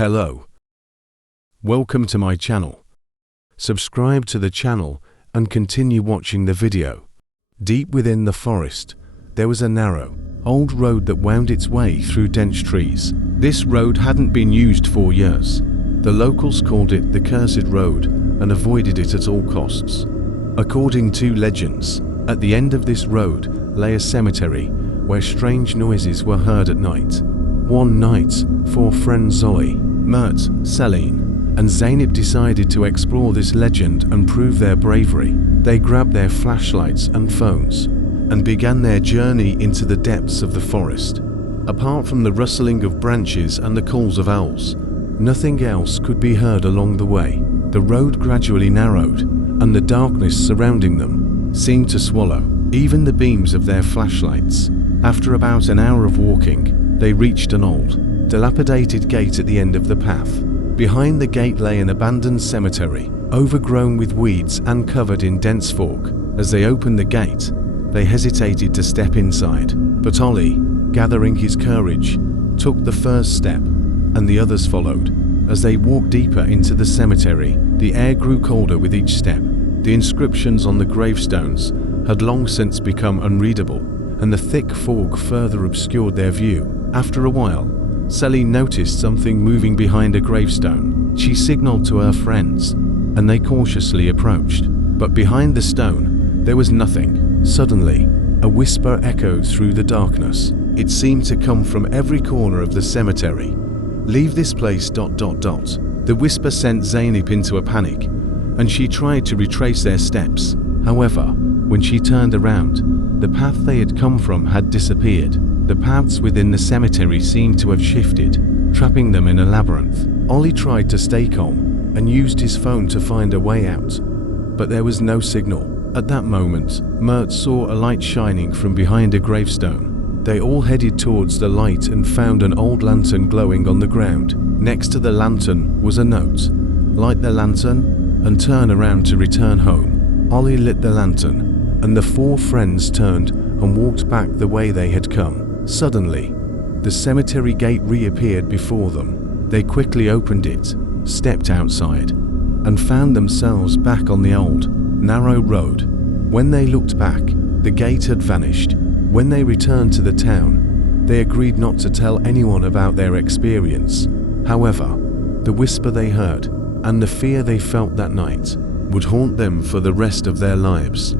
Hello. Welcome to my channel. Subscribe to the channel and continue watching the video. Deep within the forest, there was a narrow, old road that wound its way through dense trees. This road hadn't been used for years. The locals called it the Cursed Road and avoided it at all costs. According to legends, at the end of this road lay a cemetery where strange noises were heard at night. One night, 4 friends Zoe, Mert, Selin, and Zeynep decided to explore this legend and prove their bravery. They grabbed their flashlights and phones and began their journey into the depths of the forest. Apart from the rustling of branches and the calls of owls, nothing else could be heard along the way. The road gradually narrowed, and the darkness surrounding them seemed to swallow even the beams of their flashlights. After about an hour of walking, they reached an old, dilapidated gate at the end of the path. Behind the gate lay an abandoned cemetery, overgrown with weeds and covered in dense fog. As they opened the gate, they hesitated to step inside, but Ollie, gathering his courage, took the first step, and the others followed. As they walked deeper into the cemetery, the air grew colder with each step. The inscriptions on the gravestones had long since become unreadable, and the thick fog further obscured their view. After a while, Selin noticed something moving behind a gravestone. She signaled to her friends, and they cautiously approached. But behind the stone, there was nothing. Suddenly, a whisper echoed through the darkness. It seemed to come from every corner of the cemetery. "Leave this place ... The whisper sent Zeynep into a panic, and she tried to retrace their steps. However, when she turned around, the path they had come from had disappeared. The paths within the cemetery seemed to have shifted, trapping them in a labyrinth. Ollie tried to stay calm and used his phone to find a way out, but there was no signal. At that moment, Mert saw a light shining from behind a gravestone. They all headed towards the light and found an old lantern glowing on the ground. Next to the lantern was a note: "Light the lantern and turn around to return home." Ollie lit the lantern, and the 4 friends turned and walked back the way they had come. Suddenly, the cemetery gate reappeared before them. They quickly opened it, stepped outside, and found themselves back on the old, narrow road. When they looked back, the gate had vanished. When they returned to the town, they agreed not to tell anyone about their experience. However, the whisper they heard and the fear they felt that night would haunt them for the rest of their lives.